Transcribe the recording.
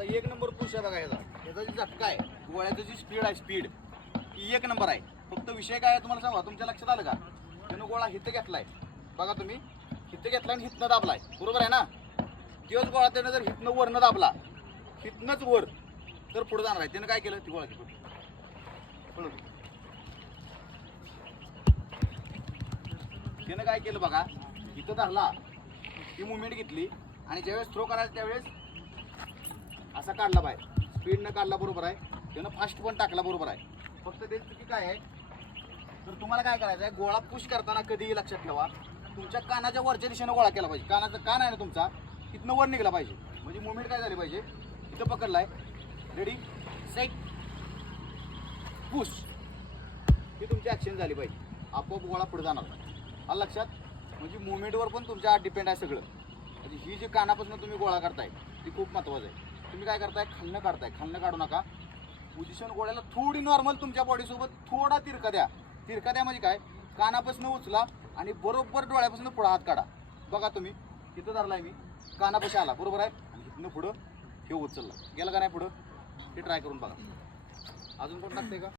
आता एक नंबर पुरुष आहे बघा याचा याचा जी झटका आहे गोळ्याचं जी स्पीड आहे स्पीड ती एक नंबर आहे. फक्त विषय काय आहे तुम्हाला सांगा तुमच्या लक्षात आलं का? त्यानं गोळा हिथं घेतलाय बघा तुम्ही हिथं घेतला आणि हिथनं दाबलाय. बरोबर आहे ना? तोच गोळा त्यानं जर हिथनं वरनं दाबला हिथनंच वर तर पुढे जाणार आहे. त्यानं काय केलं? ती गोळा पुढं. त्यानं काय केलं बघा? इथं धरला ती मुवमेंट घेतली आणि ज्यावेळेस थ्रो करायचं त्यावेळेस असा काढला बाहेर. स्पीडनं काढला बरोबर आहे. त्यानं फास्ट पण टाकला बरोबर आहे. फक्त ते चुकी काय आहे? तर तुम्हाला काय करायचं आहे? गोळा पुश करताना कधीही लक्षात ठेवा. तुमच्या कानाच्या वरच्या दिशेनं गोळा केला पाहिजे. कानाचा कान आहे ना तुमचा तिथनं वर निघला पाहिजे. म्हणजे मुवमेंट काय झाली पाहिजे? इथं पकडलाय. रेडी सेट पुश ही तुमची ॲक्शन झाली पाहिजे. आपोआप गोळा पुढे जाणार. हा लक्षात? म्हणजे मुवमेंटवर पण तुमच्या डिपेंड आहे सगळं. म्हणजे ही जी कानापासून तुम्ही गोळा करताय ती खूप महत्त्वाचं आहे. तुम्ही काय करताय? खालनं काढताय. खालनं काढू नका. पोझिशन गोळ्याला थोडी नॉर्मल तुमच्या बॉडीसोबत थोडा तिरका द्या. तिरका द्या म्हणजे काय? कानापासून उचला आणि बरोबर डोळ्यापासून पुढं हात काढा. बघा तुम्ही. तिथं धरलाय मी. कानापाशी आला. बरोबर आहे? आणि इथनं पुढं हे उचलला. गेलं का नाही पुढं? हे ट्राय करून बघा. अजून कोण लागतंय का?